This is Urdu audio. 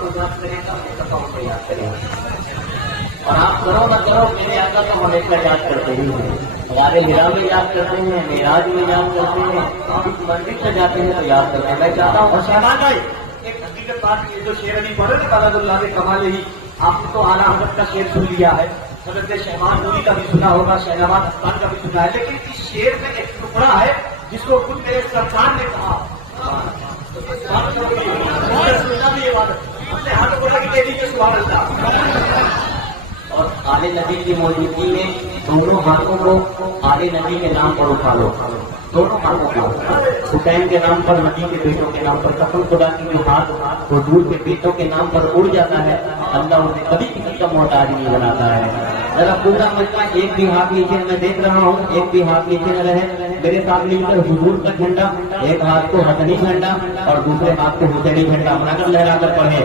کو یاد کرے گا اپنے کپاؤں کو یاد کرے گا. اور آپ کرو نہ کرو میرے آقا تو ہمیشہ یاد کرتے ہی ہیں. ہمارے ہرا میں یاد کرتے ہیں, معراج میں یاد کرتے ہیں, آپ اس مندر سے جاتے ہیں تو یاد کرتے ہیں. میں چاہتا ہوں اور شہباز بھائی ایک حقیقت بات, یہ جو شعر ابھی پڑھے نا بلد اللہ نے کمال ہی, آپ نے تو اعلیٰ حضرت کا شعر سن لیا ہے, حضرت شہباز نوری کا بھی سنا ہوگا, شہنواز افغان کا بھی سنا ہے, لیکن اس شعر میں ایک ٹکڑا ہے جس کو خود میرے سرکار نے کہا. اپنے ہاتھ بولا کہ دے دیجیے سبحان اللہ. اور آل نبی کی موجودگی میں دونوں ہاتھوں کو آل نبی کے نام پر اٹھا لو, دونوں ہاتھوں کو حسین کے نام پر, نبی کے بیٹوں کے نام پر. قسم خدا کی جو ہاتھ حضور کے بیٹوں کے نام پر اڑ جاتا ہے اللہ اسے کبھی کسی کا محتاج نہیں بناتا ہے. ذرا پورا مجمع ایک بھی ہاتھ نیچے, میں دیکھ رہا ہوں ایک بھی ہاتھ نیچے نہ رہے, میرے ساتھ مل کر حضور کا جھنڈا, ایک ہاتھ کو حسنی جھنڈا اور دوسرے ہاتھ کو حسینی جھنڈا اپنا کر لہرا کر پڑھے.